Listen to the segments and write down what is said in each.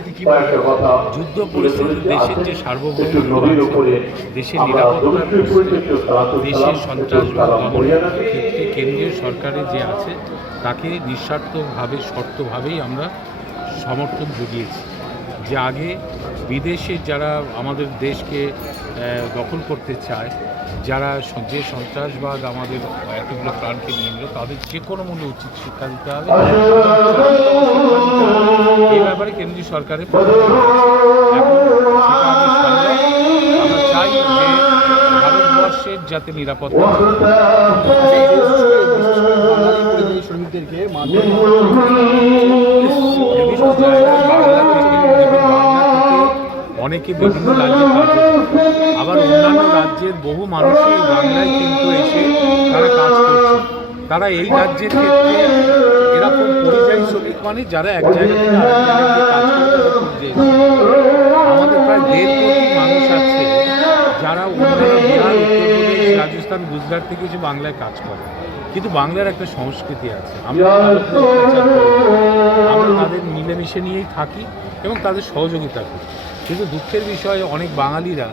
পরিস্থিতি কি যুদ্ধ পরিস্থিতি দেশের যে উপরে দেশের সালাতুল দেশের সন্ত্রাসবাদ। ক্ষেত্রে কেন্দ্রীয় সরকারের যে আছে তাকে নিঃস্বার্থভাবে শর্তভাবেই আমরা সমর্থন জুগিয়েছি। যে আগে বিদেশে যারা আমাদের দেশকে দখল করতে চায় যারা যে সন্ত্রাসবাদ আমাদের এতগুলো প্রাণকে নিয়ে তাদের যে কোনো মূল্যে উচিত শিক্ষা দিতে হবে। কেন্দ্রীয় সরকারের। আমরা চাই যে ভারতবর্ষের যাতে নিরাপত্তা। আচ্ছা, শ্রমিকদেরকে অনেকে বিভিন্ন রাজ্যে কাজ আবার অন্যান্য রাজ্যের বহু মানুষই বাংলায় কিন্তু এসে তারা কাজ করছে তারা এই রাজ্যের ক্ষেত্রে এরকম মানে যারা এক জায়গা থেকে আরেক জায়গায় আমাদের প্রায় দেড় কোটি মানুষ আছে যারা বিহার উত্তরপ্রদেশ রাজস্থান গুজরাট থেকে এসে বাংলায় কাজ করে। কিন্তু বাংলার একটা সংস্কৃতি আছে। আমরা। আমরা তাদের মিলেমিশে নিয়েই থাকি এবং তাদের সহযোগিতা করি। কিন্তু দুঃখের বিষয়ে অনেক বাঙালিরা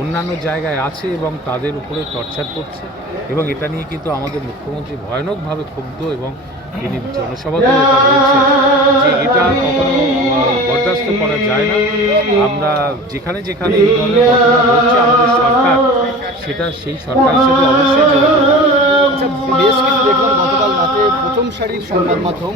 অন্যান্য জায়গায় আছে এবং তাদের উপরে টর্চার করছে এবং এটা নিয়ে কিন্তু আমাদের মুখ্যমন্ত্রী ভয়ানকভাবে ক্ষুব্ধ এবং তিনি জনসভাতেও এটা যে এটা কখনো বরদাস্ত করা যায় না আমরা যেখানে যেখানে এই ধরনের ঘটনা আমাদের সরকার সেটা, সেই সরকারের সাথে অবশ্যই। আচ্ছা বেশ কিছু দেখলাম গতকাল রাতে প্রথম সারির সংবাদ মাধ্যম